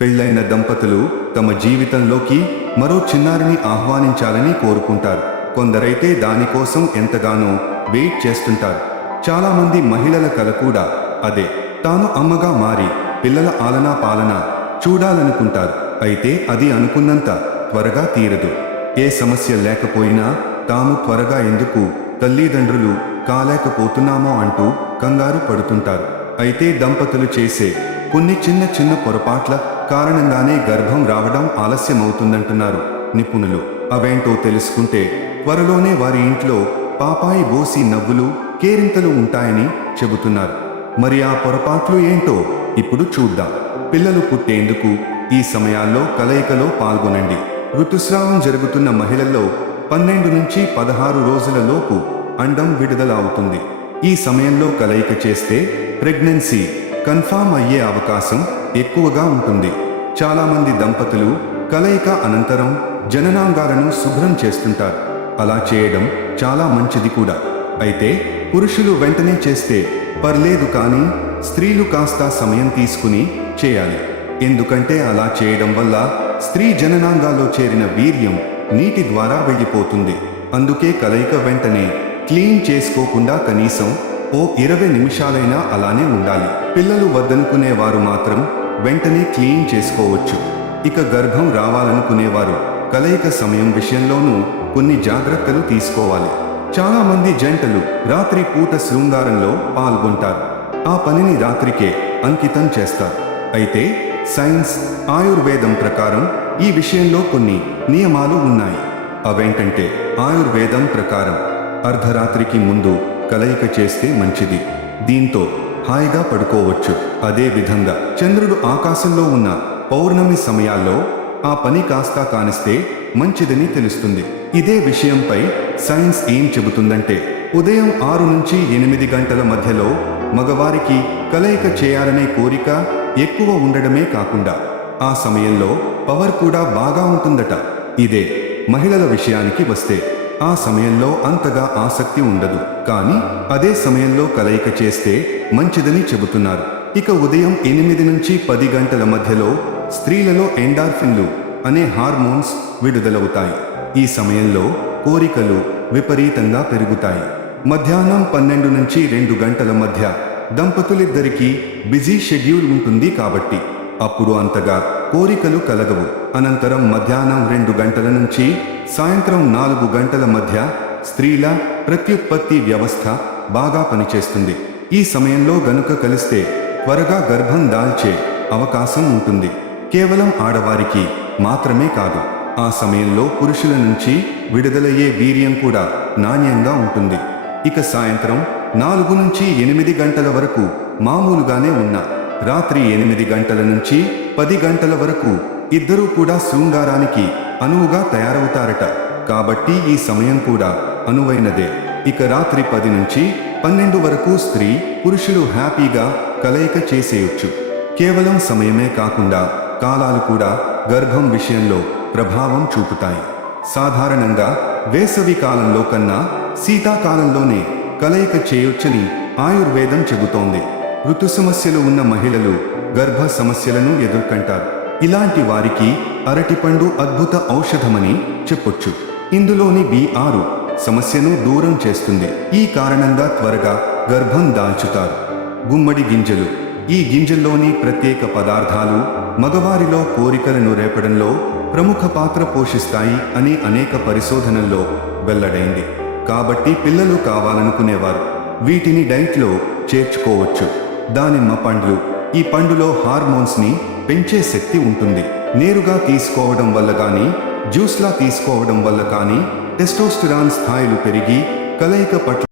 పెళ్ళైన దంపతులు తమ జీవితంలోకి మరో చిన్నారిని ఆహ్వానించాలని కోరుకుంటారు. కొందరైతే దానికోసం ఎంతగానో వెయిట్ చేస్తుంటారు. చాలామంది మహిళల కల కూడా అదే. తాను అమ్మగా మారి పిల్లల ఆలనా పాలన చూడాలనుకుంటారు. అయితే అది అనుకున్నంత త్వరగా తీరదు. ఏ సమస్య లేకపోయినా తాము త్వరగా ఎందుకు తల్లిదండ్రులు కాలేకపోతున్నామో అంటూ కంగారు పడుతుంటారు. అయితే దంపతులు చేసే కొన్ని చిన్న చిన్న పొరపాట్ల కారణంగానే గర్భం రావడం ఆలస్యమవుతుందంటున్నారు నిపుణులు. అవేంటో తెలుసుకుంటే త్వరలోనే వారి ఇంట్లో పాపాయి బోసి నవ్వులు కేరింతలు ఉంటాయని చెబుతున్నారు. మరి ఆ పొరపాట్లు ఏంటో ఇప్పుడు చూద్దాం. పిల్లలు పుట్టేందుకు ఈ సమయాల్లో కలయికలో పాల్గొనండి. ఋతుస్రావం జరుగుతున్న మహిళల్లో పన్నెండు నుంచి పదహారు రోజుల లోపు అండం విడుదల అవుతుంది. ఈ సమయంలో కలయిక చేస్తే ప్రెగ్నెన్సీ కన్ఫామ్ అయ్యే అవకాశం ఎక్కువగా ఉంటుంది. చాలామంది దంపతులు కలయిక అనంతరం జననాంగాలను శుభ్రం చేస్తుంటారు. అలా చేయడం చాలా మంచిది కూడా. అయితే పురుషులు వెంటనే చేస్తే పర్లేదు కానీ స్త్రీలు కాస్త సమయం తీసుకుని చేయాలి. ఎందుకంటే అలా చేయడం వల్ల స్త్రీ జననాంగాల్లో చేరిన వీర్యం నీటి ద్వారా వెళ్ళిపోతుంది. అందుకే కలయిక వెంటనే క్లీన్ చేసుకోకుండా కనీసం ఓ ఇరవై నిమిషాలైనా అలానే ఉండాలి. పిల్లలు వద్దనుకునేవారు మాత్రం వెంటనే క్లీన్ చేసుకోవచ్చు. ఇక గర్భం రావాలనుకునేవారు. కలయిక సమయం విషయంలోనూ కొన్ని జాగ్రత్తలు తీసుకోవాలి. చాలా మంది జంటలు రాత్రి పూట శృంగారంలో పాల్గొంటారు. ఆ పనిని రాత్రికే అంకితం చేస్తారు. అయితే సైన్స్ ఆయుర్వేదం ప్రకారం ఈ విషయంలో కొన్ని నియమాలు ఉన్నాయి. అవేంటంటే ఆయుర్వేదం ప్రకారం అర్ధరాత్రికి ముందు కలయిక చేస్తే మంచిది. దీంతో హాయిగా పడుకోవచ్చు. అదే విధంగా చంద్రుడు ఆకాశంలో ఉన్న పౌర్ణమి సమయాల్లో ఆ పని కాస్త కానిస్తే మంచిదని తెలుస్తుంది. ఇదే విషయంపై సైన్స్ ఏం చెబుతుందంటే ఉదయం ఆరు నుంచి ఎనిమిది గంటల మధ్యలో మగవారికి కలయిక చేయాలనే కోరిక ఎక్కువ ఉండడమే కాకుండా ఆ సమయంలో పవర్ కూడా బాగా ఉంటుందట. ఇదే మహిళల విషయానికి వస్తే. ఆ సమయంలో అంతగా ఆసక్తి ఉండదు. కానీ అదే సమయంలో కలయిక చేస్తే మంచిదని చెబుతున్నారు. ఇక ఉదయం ఎనిమిది నుంచి పది గంటల మధ్యలో స్త్రీలలో ఎండార్ఫిన్లు అనే హార్మోన్స్ విడుదలవుతాయి. ఈ సమయంలో కోరికలు విపరీతంగా పెరుగుతాయి. మధ్యాహ్నం పన్నెండు నుంచి రెండు గంటల మధ్య దంపతులిద్దరికీ బిజీ షెడ్యూల్ ఉంటుంది కాబట్టి అప్పుడు అంతగా కోరికలు కలగవు. అనంతరం మధ్యాహ్నం రెండు గంటల నుంచి సాయంత్రం నాలుగు గంటల మధ్య స్త్రీల ప్రత్యుత్పత్తి వ్యవస్థ బాగా పనిచేస్తుంది. ఈ సమయంలో గనుక కలిస్తే త్వరగా గర్భం దాల్చే అవకాశం ఉంటుంది. కేవలం ఆడవారికి మాత్రమే కాదు ఆ సమయంలో పురుషుల నుంచి విడుదలయ్యే వీర్యం కూడా నాణ్యంగా ఉంటుంది. ఇక సాయంత్రం నాలుగు నుంచి ఎనిమిది గంటల వరకు మామూలుగానే ఉన్న రాత్రి ఎనిమిది గంటల నుంచి పది గంటల వరకు ఇద్దరూ కూడా శృంగారానికి అనువుగా తయారవుతారట. కాబట్టి ఈ సమయం కూడా అనువైనదే. ఇక రాత్రి పది నుంచి పన్నెండు వరకు స్త్రీ పురుషులు హ్యాపీగా కలయిక చేసేయొచ్చు. కేవలం సమయమే కాకుండా కాలాలు కూడా గర్భం విషయంలో ప్రభావం చూపుతాయి. సాధారణంగా వేసవి కాలంలో కన్నా శీతాకాలంలోనే కలయిక చేయొచ్చని ఆయుర్వేదం చెబుతోంది. ఋతు సమస్యలు ఉన్న మహిళలు గర్భ సమస్యలను ఎదుర్కొంటారు. ఇలాంటి వారికి అరటిపండు అద్భుత ఔషధమని చెప్పొచ్చు. ఇందులోని బి ఆరు సమస్యను దూరం చేస్తుంది. ఈ కారణంగా త్వరగా గర్భం దాల్చుతారు. గుమ్మడి గింజలు. ఈ గింజల్లోని ప్రత్యేక పదార్థాలు మగవారిలో కోరికలను రేపడంలో ప్రముఖ పాత్ర పోషిస్తాయి అని అనేక పరిశోధనల్లో వెల్లడైంది. కాబట్టి పిల్లలు కావాలనుకునేవారు. వీటిని డైట్లో చేర్చుకోవచ్చు. దానిమ్మ పండ్లు. ఈ పండులో హార్మోన్స్ని పెంచే శక్తి ఉంటుంది. నేరుగా తీసుకోవడం వల్ల కానీ జ్యూస్లా తీసుకోవడం వల్ల కానీ టెస్టోస్టిరాన్ స్థాయిలు పెరిగి కలయిక పట్ల